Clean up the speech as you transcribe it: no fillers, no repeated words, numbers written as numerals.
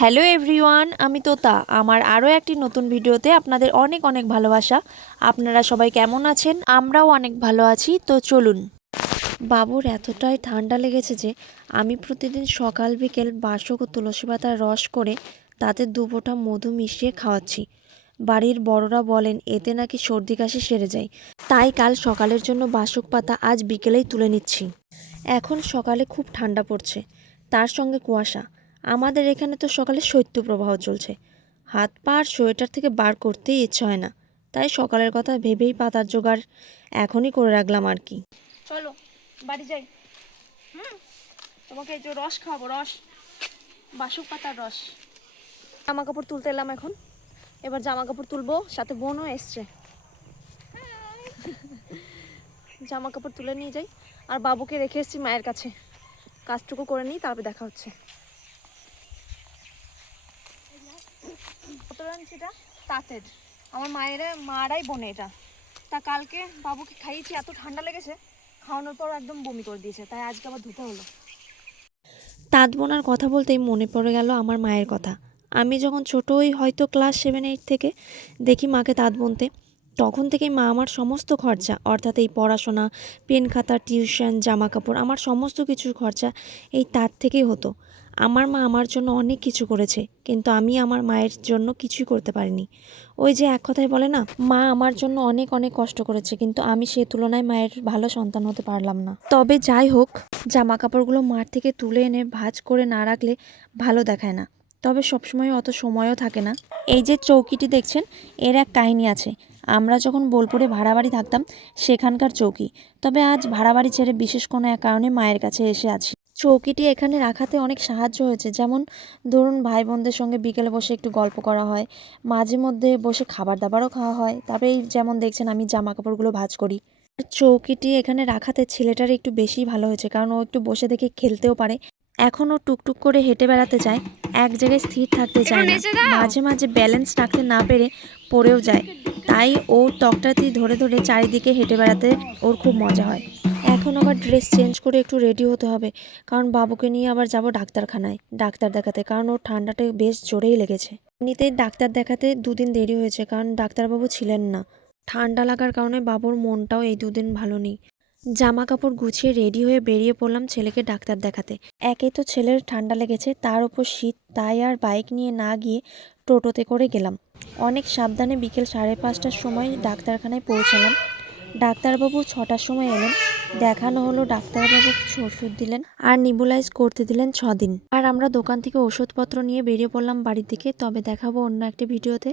Hello everyone, আমি তোতা। আমার আরও একটি নতুন ভিডিওতে আপনাদের অনেক অনেক ভালোবাসা। আপনারা সবাই কেমন আছেন? আমরাও অনেক ভালো আছি। তো চলুন। বাবুর এতটাই ঠান্ডা লেগেছে যে আমি প্রতিদিন সকাল বিকেল বাসক ও তুলসী পাতার রস করে তাতে 2 ফোঁটা মধু মিশিয়ে খাওয়াচ্ছি। বাড়ির বড়রা বলেন এতে নাকি সর্দি কাশি সেরে যায়। তাই কাল সকালের জন্য বাসক পাতা আজ বিকেলেই তুলে নিচ্ছি। এখন সকালে খুব ঠান্ডা পড়ছে, তার সঙ্গে কুয়াশা। আমাদের এখানে তো সকালে শৈত্যপ্রবাহ চলছে। হাত পা আর সোয়েটার থেকে বার করতেই ইচ্ছে হয় না। তাই সকালের কথা ভেবেই পাতার জোগাড় এখনই করে রাখলাম আর কি। চলো বাড়ি যাই। তোমাকে এই যে রস খাওয়াবো, রস, বাসক পাতার রস। জামা কাপড় তুলতে এলাম এখন। এবার জামা কাপড় তুলবো, সাথে বোনও এসছে। জামা কাপড় তুলে নিয়ে যাই। আর বাবুকে রেখে এসেছি মায়ের কাছে। কাজটুকু করে নিই, তারপরে দেখা হচ্ছে। এটা তাঁতের, আমার মারাই বোনে এটা। তা কালকে বাবুকে খাইয়েছি, এত ঠান্ডা লেগেছে, খাওয়ানোর পর একদম বমি করে দিয়েছে, তাই আজকে আবার ধুতে হলো। তাঁত বোনার কথা বলতেই মনে পড়ে গেল আমার মায়ের কথা। আমি যখন ছোট হয়তো ক্লাস 7-8 থেকে দেখি মাকে তাঁত বুনতে, তখন থেকেই মা আমার সমস্ত খরচা, অর্থাৎ এই পড়াশোনা, পেন খাতা, টিউশন, জামা কাপড়, আমার সমস্ত কিছুর খরচা এই তাঁত থেকেই হতো। আমার মা আমার জন্য অনেক কিছু করেছে, কিন্তু আমি আমার মায়ের জন্য কিছুই করতে পারিনি। ওই যে এক কথায় বলে না, মা আমার জন্য অনেক অনেক কষ্ট করেছে, কিন্তু আমি সে তুলনায় মায়ের ভালো সন্তান হতে পারলাম না। তবে যাই হোক, জামা কাপড়গুলো মাঠ থেকে তুলে এনে ভাঁজ করে না রাখলে ভালো দেখায় না। তবে সবসময় অত সময়ও থাকে না। এই যে চৌকিটি দেখছেন, এর এক কাহিনী আছে। আমরা যখন বোলপুরে ভাড়া বাড়ি থাকতাম, সেখানকার চৌকি। তবে আজ ভাড়া বাড়ি ছেড়ে বিশেষ কোনো এক কারণে মায়ের কাছে এসে আছি। চৌকিটি এখানে রাখাতে অনেক সাহায্য হয়েছে। যেমন ধরুন, ভাই বোনদের সঙ্গে বিকেলে বসে একটু গল্প করা হয়, মাঝে মধ্যে বসে খাবার দাবারও খাওয়া হয়। তবে এই যেমন দেখছেন, আমি জামা কাপড়গুলো ভাঁজ করি। চৌকিটি এখানে রাখাতে ছেলেটার একটু বেশি ভালো হয়েছে, কারণ ও একটু বসে দেখে খেলতেও পারে। এখন ও টুকটুক করে হেঁটে বেড়াতে চায়, এক জায়গায় স্থির থাকতে চায় না। মাঝে মাঝে ব্যালেন্স রাখতে না পেরে পড়েও যায়। তাই ও তক্তাটি ধরে ধরে চারিদিকে হেঁটে বেড়াতে ওর খুব মজা হয়। এখন আবার ড্রেস চেঞ্জ করে একটু রেডি হতে হবে, কারণ বাবুকে নিয়ে আবার যাব ডাক্তারখানায় ডাক্তার দেখাতে, কারণ ওর ঠান্ডাটা বেশ জোরেই লেগেছে। এমনিতেই ডাক্তার দেখাতে 2 দিন দেরি হয়েছে, কারণ ডাক্তারবাবু ছিলেন না। ঠান্ডা লাগার কারণে বাবুর মনটাও এই 2 দিন ভালো নেই। জামা কাপড় গুছিয়ে রেডি হয়ে বেরিয়ে পড়লাম ছেলেকে ডাক্তার দেখাতে। একেই তো ছেলের ঠান্ডা লেগেছে, তার উপর শীত, তাই আর বাইক নিয়ে না গিয়ে টোটোতে করে গেলাম। অনেক সাবধানে বিকেল 5:30টার সময় ডাক্তারখানায় পৌঁছালাম। ডাক্তারবাবু 6টার সময় এলেন। দেখানো হলো, ডাক্তারবাবু কিছু ওষুধ দিলেন আর নিবুলাইজ করতে দিলেন 6 দিন। আর আমরা দোকান থেকে ওষুধপত্র নিয়ে বেরিয়ে পড়লাম বাড়ির দিকে। তবে দেখাবো অন্য একটা ভিডিওতে।